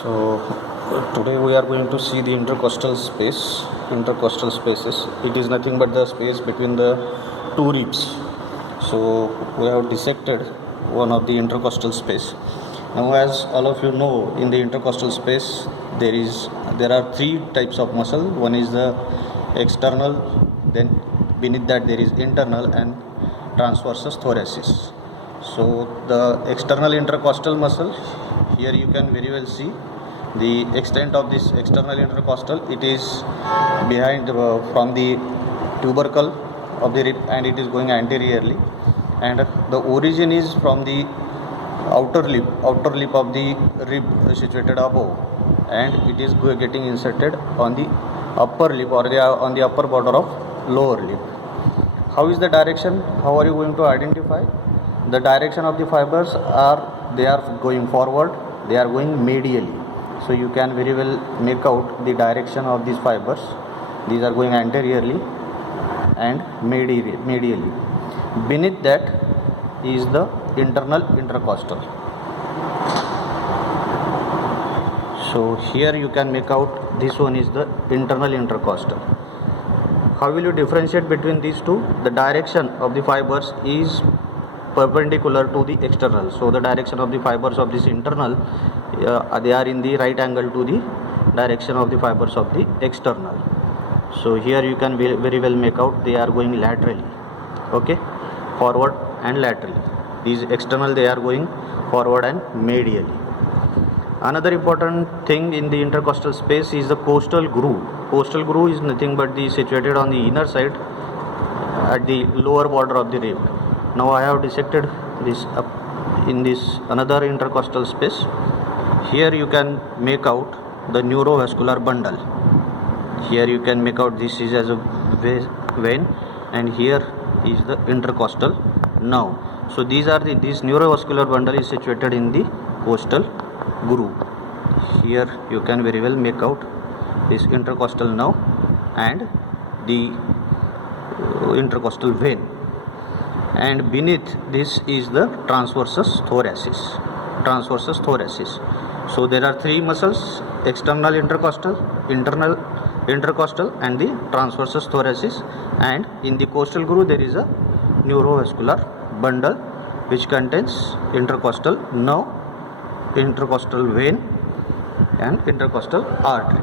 So today we are going to see the intercostal spaces. It is nothing but the space between the two ribs. So we have dissected one of the intercostal space. Now, as all of you know, in the intercostal space there are three types of muscle. One is the external, then beneath that there is internal and transversus thoracis. So the external intercostal muscle, here you can very well see the extent of this external intercostal. It is behind from the tubercle of the rib, and it is going anteriorly, and the origin is from the outer lip of the rib situated above, and it is getting inserted on the upper lip or on the upper border of lower lip. How is the direction? How are you going to identify? The direction of the fibers they are going forward, they are going medially. So you can very well make out the direction of these fibers. These are going anteriorly and medially. Beneath that is the internal intercostal. So here you can make out this one is the internal intercostal. How will you differentiate between these two? The direction of the fibers is perpendicular to the external. So the direction of the fibers of this internal, they are in the right angle to the direction of the fibers of the external. So here you can very well make out they are going laterally, okay, forward and laterally. These external, they are going forward and medially. Another important thing in the intercostal space is the costal groove. Costal groove is nothing but situated on the inner side at the lower border of the rib. Now I have dissected this up in this another intercostal space. Here you can make out the neurovascular bundle. Here you can make out this is as a vein, and here is the intercostal nerve. So this neurovascular bundle is situated in the costal groove. Here you can very well make out this intercostal nerve and the intercostal vein, and beneath this is the transversus thoracis. So there are three muscles: external intercostal, internal intercostal, and the transversus thoracis. And in the costal groove there is a neurovascular bundle which contains intercostal nerve, intercostal vein, and intercostal artery.